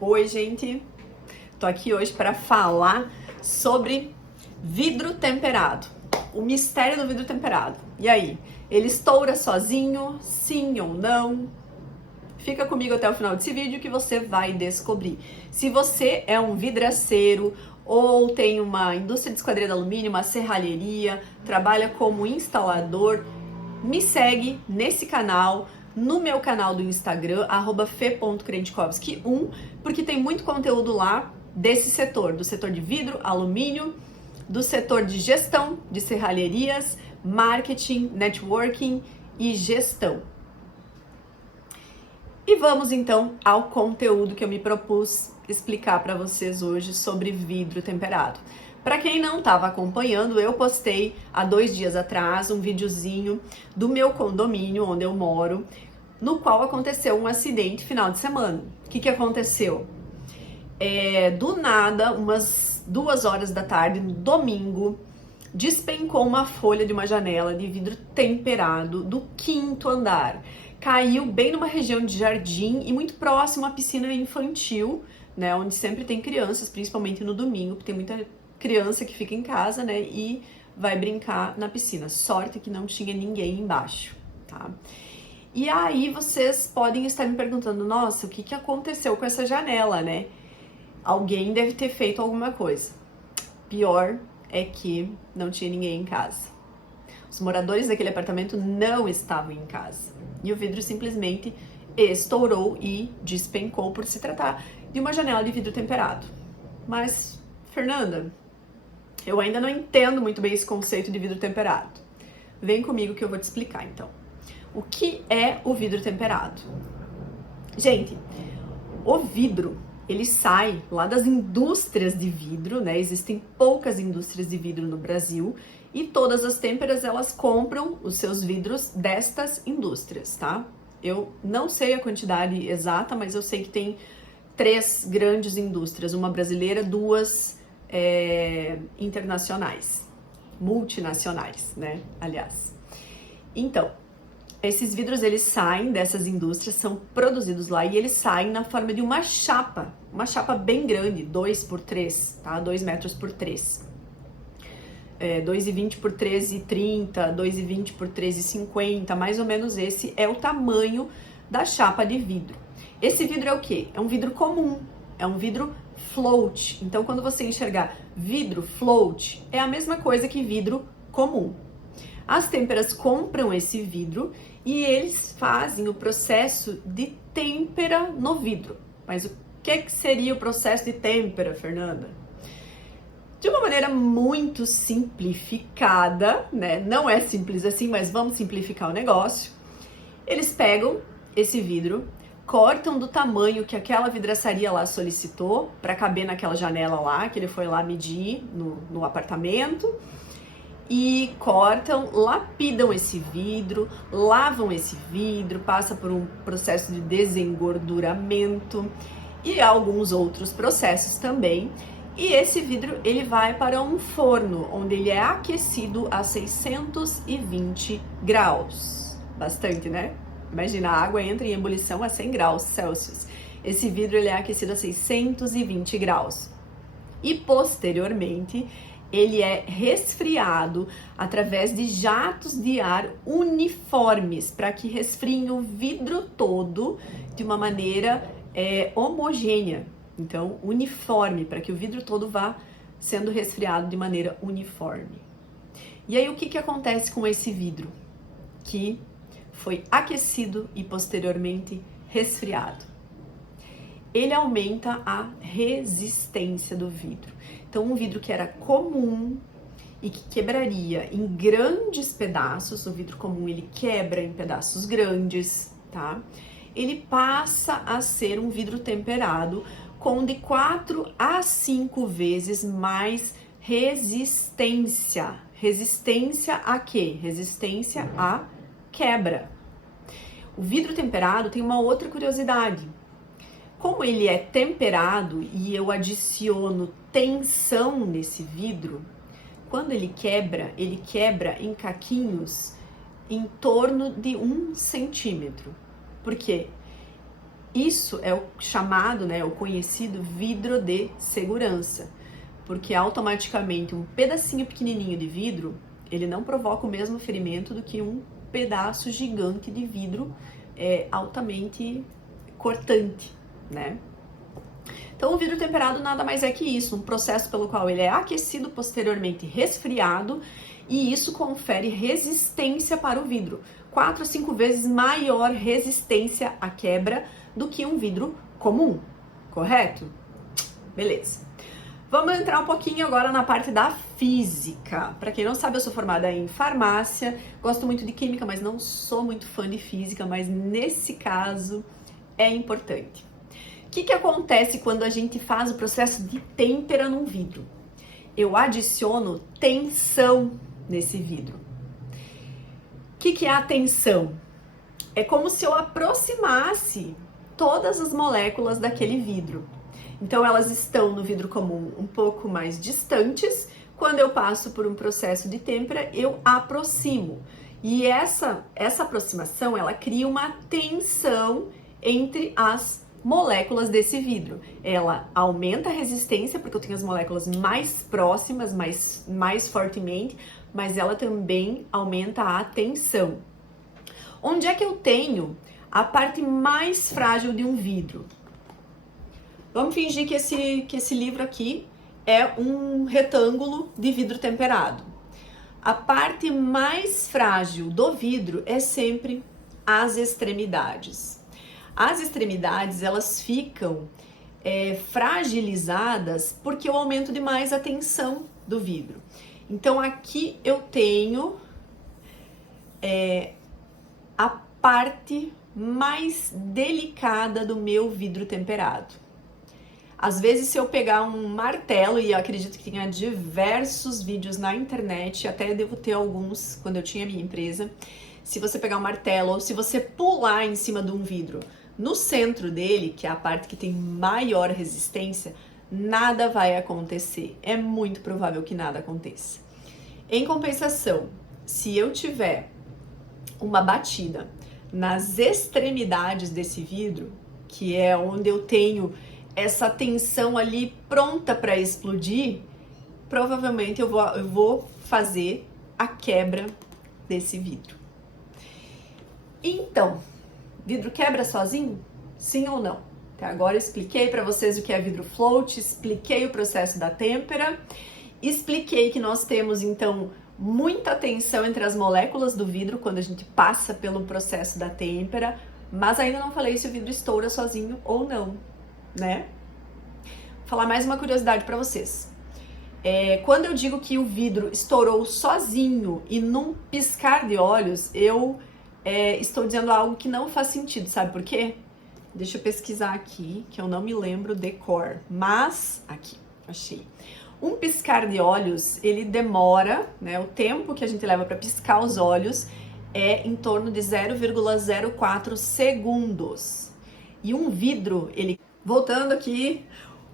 Oi, gente. Tô aqui hoje para falar sobre vidro temperado. O mistério do vidro temperado. E aí, ele estoura sozinho? Sim ou não? Fica comigo até o final desse vídeo que você vai descobrir. Se você é um vidraceiro ou tem uma indústria de esquadria de alumínio, uma serralheria, trabalha como instalador, me segue nesse canal, no meu canal do Instagram, @fe.krentkowski1, porque tem muito conteúdo lá desse setor, do setor de vidro, alumínio, do setor de gestão de serralherias, marketing, networking e gestão. E vamos então ao conteúdo que eu me propus explicar para vocês hoje sobre vidro temperado. Para quem não estava acompanhando, eu postei há 2 dias atrás um videozinho do meu condomínio onde eu moro, no qual aconteceu um acidente final de semana. O que aconteceu? Do nada, umas 2 horas da tarde, no domingo, despencou uma folha de uma janela de vidro temperado do 5º andar. Caiu bem numa região de jardim e muito próximo à piscina infantil, né, onde sempre tem crianças, principalmente no domingo, porque tem muita criança que fica em casa, né, e vai brincar na piscina. Sorte que não tinha ninguém embaixo, tá? E aí vocês podem estar me perguntando, nossa, o que aconteceu com essa janela, né? Alguém deve ter feito alguma coisa. Pior é que não tinha ninguém em casa. Os moradores daquele apartamento não estavam em casa. E o vidro simplesmente estourou e despencou por se tratar de uma janela de vidro temperado. Mas, Fernanda, eu ainda não entendo muito bem esse conceito de vidro temperado. Vem comigo que eu vou te explicar então. O que é o vidro temperado? Gente, o vidro, ele sai lá das indústrias de vidro, né? Existem poucas indústrias de vidro no Brasil e todas as têmperas, elas compram os seus vidros destas indústrias, tá? Eu não sei a quantidade exata, mas eu sei que tem 3 grandes indústrias, uma brasileira, 2 internacionais, multinacionais, né? Aliás. Então, esses vidros, eles saem dessas indústrias, são produzidos lá e eles saem na forma de uma chapa bem grande, 2 por 3, tá? 2 metros por 3. 2,20 por 13,30, 2,20 por 13,50, mais ou menos esse é o tamanho da chapa de vidro. Esse vidro é o quê? É um vidro comum, é um vidro float. Então, quando você enxergar vidro float, é a mesma coisa que vidro comum. As têmperas compram esse vidro e eles fazem o processo de têmpera no vidro. Mas o que seria o processo de têmpera, Fernanda? De uma maneira muito simplificada, né? Não é simples assim, mas vamos simplificar o negócio. Eles pegam esse vidro, cortam do tamanho que aquela vidraçaria lá solicitou para caber naquela janela lá, que ele foi lá medir no apartamento. E cortam, lapidam esse vidro, lavam esse vidro, passa por um processo de desengorduramento e alguns outros processos também. E esse vidro, ele vai para um forno, onde ele é aquecido a 620 graus. Bastante, né? Imagina, a água entra em ebulição a 100 graus Celsius. Esse vidro, ele é aquecido a 620 graus. E, posteriormente, ele é resfriado através de jatos de ar uniformes para que resfriem o vidro todo de uma maneira homogênea. Então, uniforme, para que o vidro todo vá sendo resfriado de maneira uniforme. E aí, o que acontece com esse vidro? Que foi aquecido e posteriormente resfriado. Ele aumenta a resistência do vidro. Então, um vidro que era comum e que quebraria em grandes pedaços, o vidro comum ele quebra em pedaços grandes, tá? Ele passa a ser um vidro temperado com de 4 a 5 vezes mais resistência. Resistência a quê? Resistência à quebra. O vidro temperado tem uma outra curiosidade. Como ele é temperado e eu adiciono tensão nesse vidro, quando ele quebra em caquinhos em torno de 1 centímetro. Por quê? Isso é o chamado, né, o conhecido vidro de segurança, porque automaticamente um pedacinho pequenininho de vidro, ele não provoca o mesmo ferimento do que um pedaço gigante de vidro altamente cortante, né? Então, o vidro temperado nada mais é que isso, um processo pelo qual ele é aquecido, posteriormente resfriado, e isso confere resistência para o vidro. 4 a 5 vezes maior resistência à quebra do que um vidro comum, correto? Beleza. Vamos entrar um pouquinho agora na parte da física. Para quem não sabe, eu sou formada em farmácia, gosto muito de química, mas não sou muito fã de física, mas nesse caso é importante. O que acontece quando a gente faz o processo de têmpera num vidro? Eu adiciono tensão nesse vidro. O que é a tensão? É como se eu aproximasse todas as moléculas daquele vidro. Então, elas estão no vidro comum um pouco mais distantes. Quando eu passo por um processo de têmpera, eu aproximo. E essa aproximação, ela cria uma tensão entre as moléculas desse vidro. Ela aumenta a resistência, porque eu tenho as moléculas mais próximas, mais fortemente, mas ela também aumenta a tensão. Onde é que eu tenho a parte mais frágil de um vidro? Vamos fingir que esse livro aqui é um retângulo de vidro temperado. A parte mais frágil do vidro é sempre as extremidades. As extremidades, elas ficam fragilizadas porque eu aumento demais a tensão do vidro. Então, aqui eu tenho a parte mais delicada do meu vidro temperado. Às vezes, se eu pegar um martelo, e eu acredito que tenha diversos vídeos na internet, até devo ter alguns quando eu tinha minha empresa, se você pegar um martelo ou se você pular em cima de um vidro, no centro dele, que é a parte que tem maior resistência, nada vai acontecer. É muito provável que nada aconteça. Em compensação, se eu tiver uma batida nas extremidades desse vidro, que é onde eu tenho essa tensão ali pronta para explodir, provavelmente eu vou fazer a quebra desse vidro. Então, vidro quebra sozinho? Sim ou não? Até agora eu expliquei para vocês o que é vidro float, expliquei o processo da têmpera, expliquei que nós temos então muita tensão entre as moléculas do vidro quando a gente passa pelo processo da têmpera, mas ainda não falei se o vidro estoura sozinho ou não, né? Vou falar mais uma curiosidade para vocês. Quando eu digo que o vidro estourou sozinho e num piscar de olhos, eu estou dizendo algo que não faz sentido, sabe por quê? Deixa eu pesquisar aqui, que eu não me lembro de cor, mas aqui, achei. Um piscar de olhos, ele demora, né? O tempo que a gente leva para piscar os olhos é em torno de 0,04 segundos. E um vidro, voltando aqui,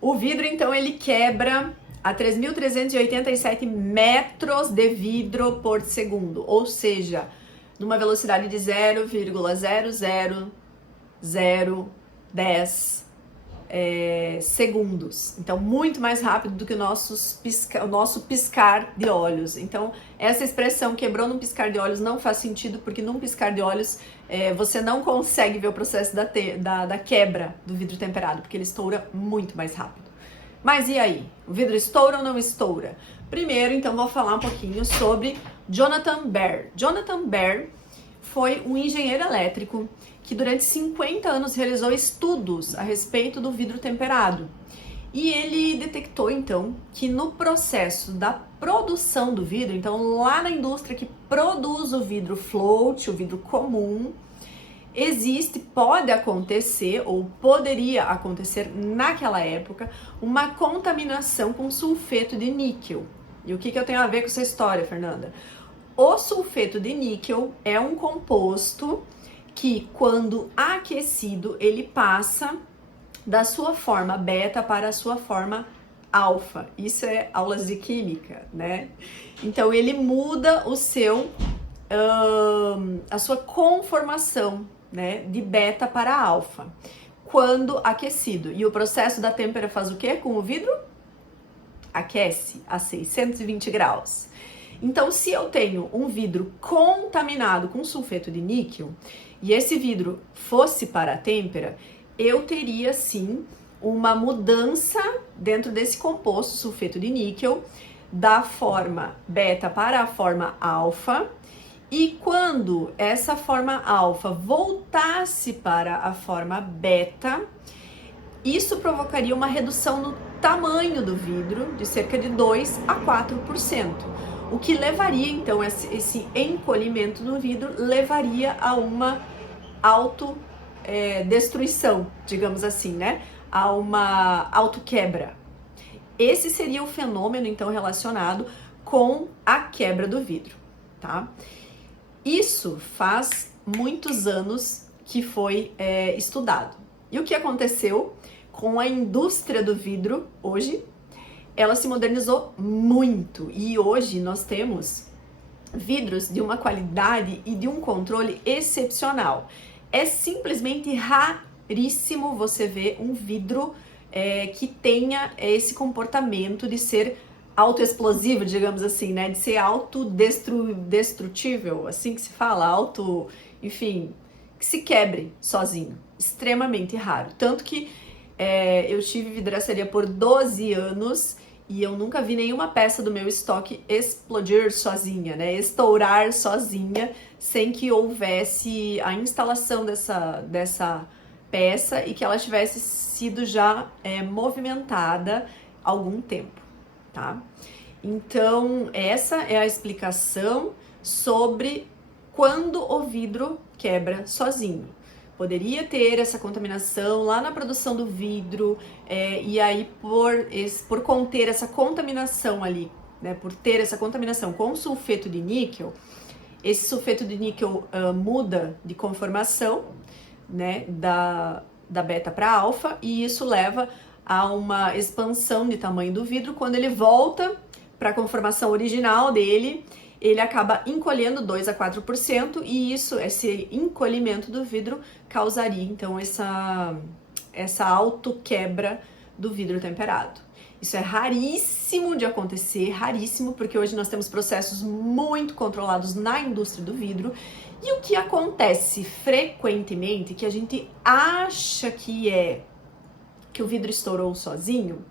o vidro então ele quebra a 3.387 metros de vidro por segundo, ou seja, numa velocidade de 0,00010 segundos. Então, muito mais rápido do que o nosso piscar de olhos. Então, essa expressão quebrou num piscar de olhos não faz sentido, porque num piscar de olhos você não consegue ver o processo da quebra do vidro temperado, porque ele estoura muito mais rápido. Mas e aí? O vidro estoura ou não estoura? Primeiro, então, vou falar um pouquinho sobre Jonathan Baer. Jonathan Baer foi um engenheiro elétrico que durante 50 anos realizou estudos a respeito do vidro temperado. E ele detectou, então, que no processo da produção do vidro, então lá na indústria que produz o vidro float, o vidro comum, pode acontecer, ou poderia acontecer naquela época, uma contaminação com sulfeto de níquel. E o que eu tenho a ver com essa história, Fernanda? O sulfeto de níquel é um composto que, quando aquecido, ele passa da sua forma beta para a sua forma alfa. Isso é aulas de química, né? Então, ele muda a sua conformação, né, de beta para alfa. quando aquecido. E o processo da têmpera faz o quê com o vidro? Aquece a 620 graus. Então, se eu tenho um vidro contaminado com sulfeto de níquel e esse vidro fosse para a têmpera, eu teria sim uma mudança dentro desse composto sulfeto de níquel da forma beta para a forma alfa. E quando essa forma alfa voltasse para a forma beta, isso provocaria uma redução no tamanho do vidro de cerca de 2 a 4%, o que levaria então esse encolhimento do vidro levaria a uma autodestruição, digamos assim, né? A uma autoquebra. Esse seria o fenômeno então relacionado com a quebra do vidro, tá? Isso faz muitos anos que foi estudado. E o que aconteceu com a indústria do vidro hoje? Ela se modernizou muito e hoje nós temos vidros de uma qualidade e de um controle excepcional. É simplesmente raríssimo você ver um vidro que tenha esse comportamento de ser autoexplosivo, digamos assim, né? De ser autodestrutível, assim que se fala, enfim, que se quebre sozinho. Extremamente raro. Tanto que eu tive vidraçaria por 12 anos e eu nunca vi nenhuma peça do meu estoque explodir sozinha, né? Estourar sozinha, sem que houvesse a instalação dessa peça e que ela tivesse sido já movimentada há algum tempo, tá? Então, essa é a explicação sobre quando o vidro quebra sozinho. Poderia ter essa contaminação lá na produção do vidro, e aí por conter essa contaminação ali, né, por ter essa contaminação com sulfeto de níquel, esse sulfeto de níquel muda de conformação, né, da beta para alfa, e isso leva a uma expansão de tamanho do vidro. Quando ele volta para a conformação original dele, ele acaba encolhendo 2 a 4%, e esse encolhimento do vidro causaria então essa autoquebra do vidro temperado. Isso é raríssimo de acontecer, raríssimo, porque hoje nós temos processos muito controlados na indústria do vidro. E o que acontece frequentemente, que a gente acha que o vidro estourou sozinho,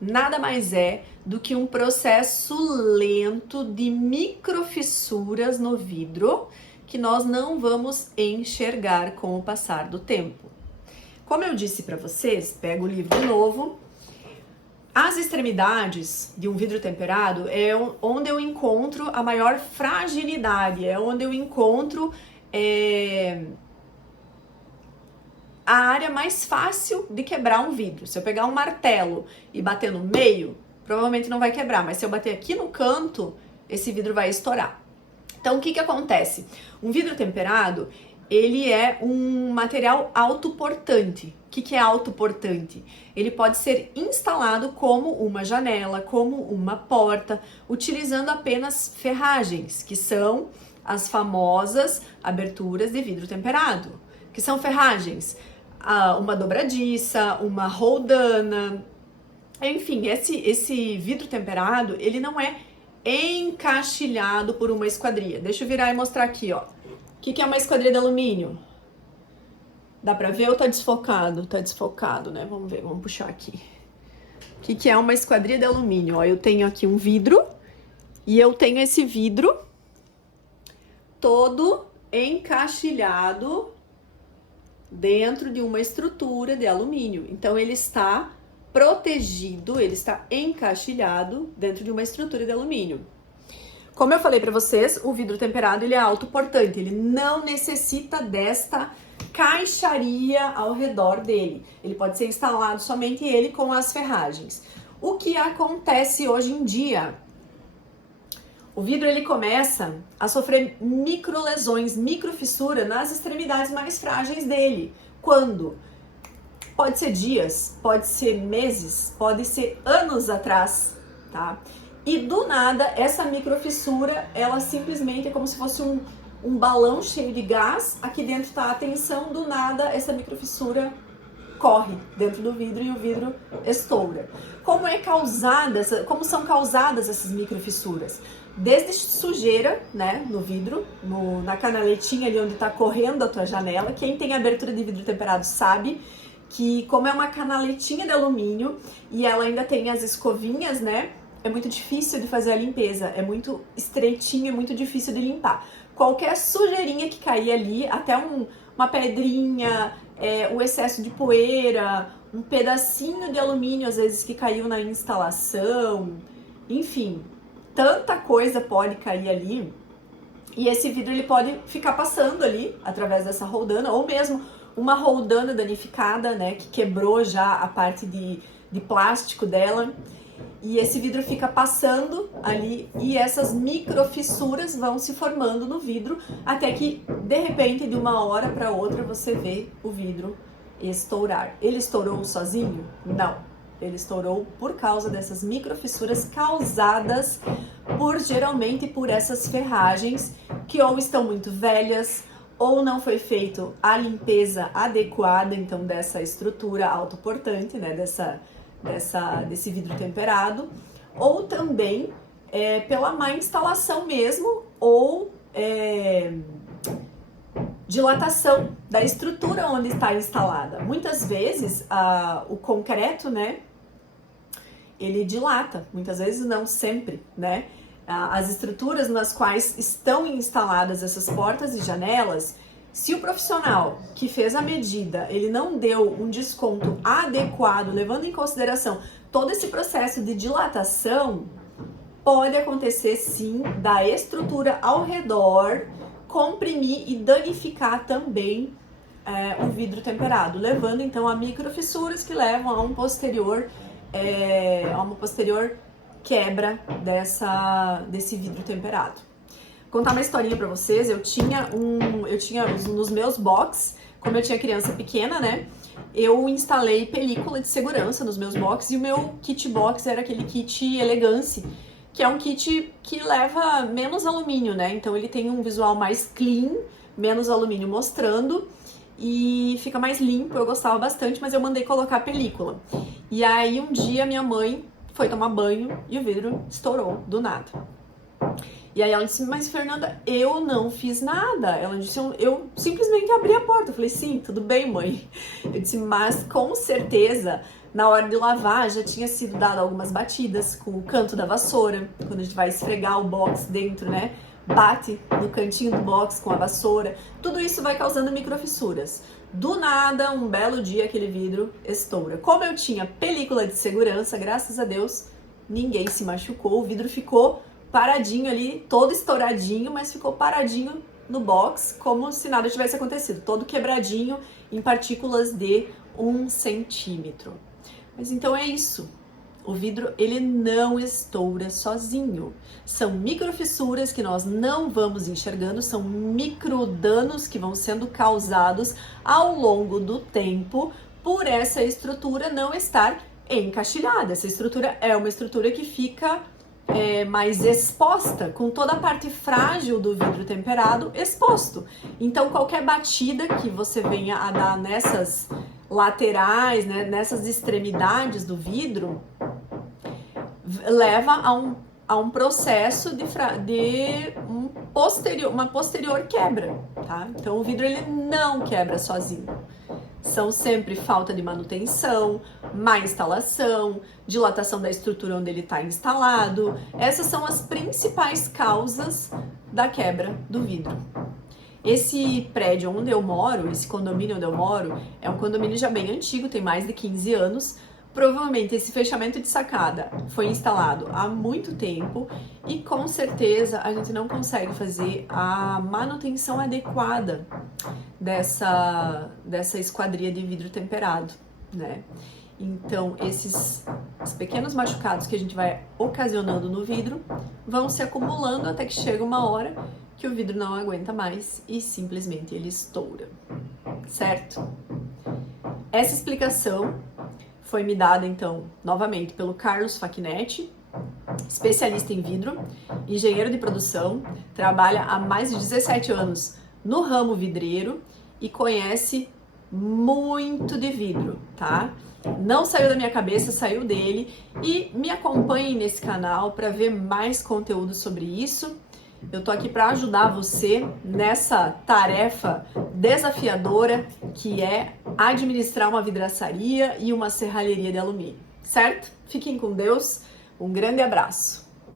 nada mais é do que um processo lento de microfissuras no vidro que nós não vamos enxergar com o passar do tempo. Como eu disse para vocês, pego o livro de novo. As extremidades de um vidro temperado é onde eu encontro a maior fragilidade, é onde eu encontro a área mais fácil de quebrar um vidro. Se eu pegar um martelo e bater no meio, provavelmente não vai quebrar, mas se eu bater aqui no canto, esse vidro vai estourar. Então, o que acontece? Um vidro temperado, ele é um material autoportante. O que é autoportante? Ele pode ser instalado como uma janela, como uma porta, utilizando apenas ferragens, que são as famosas aberturas de vidro temperado. Que são ferragens? Uma dobradiça, uma roldana, enfim, esse vidro temperado, ele não é encaixilhado por uma esquadria. Deixa eu virar e mostrar aqui, ó. O que é uma esquadria de alumínio? Dá pra ver ou tá desfocado? Tá desfocado, né? Vamos ver, vamos puxar aqui. O que é uma esquadria de alumínio? Ó, eu tenho aqui um vidro e eu tenho esse vidro todo encaixilhado dentro de uma estrutura de alumínio. Então, ele está protegido, ele está encaixilhado dentro de uma estrutura de alumínio. Como eu falei para vocês, o vidro temperado ele é autoportante, ele não necessita desta caixaria ao redor dele. Ele pode ser instalado somente ele com as ferragens. O que acontece hoje em dia? O vidro ele começa a sofrer microlesões, microfissura nas extremidades mais frágeis dele. Quando? Pode ser dias, pode ser meses, pode ser anos atrás, tá? E do nada, essa microfissura, ela simplesmente é como se fosse um balão cheio de gás. Aqui dentro tá a tensão, do nada essa microfissura corre dentro do vidro e o vidro estoura. Como são causadas essas microfissuras? Desde sujeira, né, no vidro, na canaletinha ali onde está correndo a tua janela. Quem tem abertura de vidro temperado sabe que, como é uma canaletinha de alumínio e ela ainda tem as escovinhas, né, é muito difícil de fazer a limpeza, é muito estreitinho, é muito difícil de limpar. Qualquer sujeirinha que cair ali, até uma pedrinha, o excesso de poeira, um pedacinho de alumínio às vezes que caiu na instalação, enfim, tanta coisa pode cair ali. E esse vidro ele pode ficar passando ali através dessa roldana, ou mesmo uma roldana danificada, né, que quebrou já a parte de plástico dela. E esse vidro fica passando ali e essas microfissuras vão se formando no vidro até que, de repente, de uma hora para outra, você vê o vidro estourar. Ele estourou sozinho? Não. Ele estourou por causa dessas microfissuras causadas geralmente por essas ferragens que ou estão muito velhas ou não foi feito a limpeza adequada, então, dessa estrutura autoportante, né, desse vidro temperado, ou também pela má instalação mesmo, ou dilatação da estrutura onde está instalada. Muitas vezes o concreto, né, ele dilata, muitas vezes não sempre, né? As estruturas nas quais estão instaladas essas portas e janelas, se o profissional que fez a medida, ele não deu um desconto adequado, levando em consideração todo esse processo de dilatação, pode acontecer sim da estrutura ao redor comprimir e danificar também o vidro temperado, levando então a microfissuras que levam a uma posterior quebra desse vidro temperado. Vou contar uma historinha pra vocês. Eu tinha nos meus box, como eu tinha criança pequena, né, eu instalei película de segurança nos meus box e o meu kit box era aquele kit Elegance, que é um kit que leva menos alumínio, né, então ele tem um visual mais clean, menos alumínio mostrando e fica mais limpo. Eu gostava bastante, mas eu mandei colocar película. E aí um dia minha mãe foi tomar banho e o vidro estourou do nada. E aí ela disse: mas Fernanda, eu não fiz nada. Ela disse: eu simplesmente abri a porta. Eu falei: sim, tudo bem, mãe. Eu disse: mas com certeza, na hora de lavar, já tinha sido dado algumas batidas com o canto da vassoura. Quando a gente vai esfregar o box dentro, né, bate no cantinho do box com a vassoura. Tudo isso vai causando microfissuras. Do nada, um belo dia, aquele vidro estoura. Como eu tinha película de segurança, graças a Deus, ninguém se machucou. O vidro ficou paradinho ali, todo estouradinho, mas ficou paradinho no box, como se nada tivesse acontecido. Todo quebradinho, em partículas de 1 centímetro. Mas então é isso. O vidro, ele não estoura sozinho. São microfissuras que nós não vamos enxergando, são microdanos que vão sendo causados ao longo do tempo por essa estrutura não estar encaixilhada. Essa estrutura é uma estrutura que fica mais exposta, com toda a parte frágil do vidro temperado exposto. Então, qualquer batida que você venha a dar nessas laterais, né, nessas extremidades do vidro, leva a um processo uma posterior quebra, tá? Então o vidro ele não quebra sozinho. São sempre falta de manutenção, má instalação, dilatação da estrutura onde ele está instalado. Essas são as principais causas da quebra do vidro. Esse prédio onde eu moro, esse condomínio onde eu moro, é um condomínio já bem antigo, tem mais de 15 anos. Provavelmente esse fechamento de sacada foi instalado há muito tempo e com certeza a gente não consegue fazer a manutenção adequada dessa esquadria de vidro temperado, né? Então esses pequenos machucados que a gente vai ocasionando no vidro vão se acumulando até que chega uma hora que o vidro não aguenta mais e simplesmente ele estoura, certo? Essa explicação foi me dada, então, novamente pelo Carlos Facchinetti, especialista em vidro, engenheiro de produção, trabalha há mais de 17 anos no ramo vidreiro e conhece muito de vidro, tá? Não saiu da minha cabeça, saiu dele. E me acompanhem nesse canal para ver mais conteúdo sobre isso. Eu tô aqui para ajudar você nessa tarefa desafiadora que é administrar uma vidraçaria e uma serralheria de alumínio, certo? Fiquem com Deus, um grande abraço!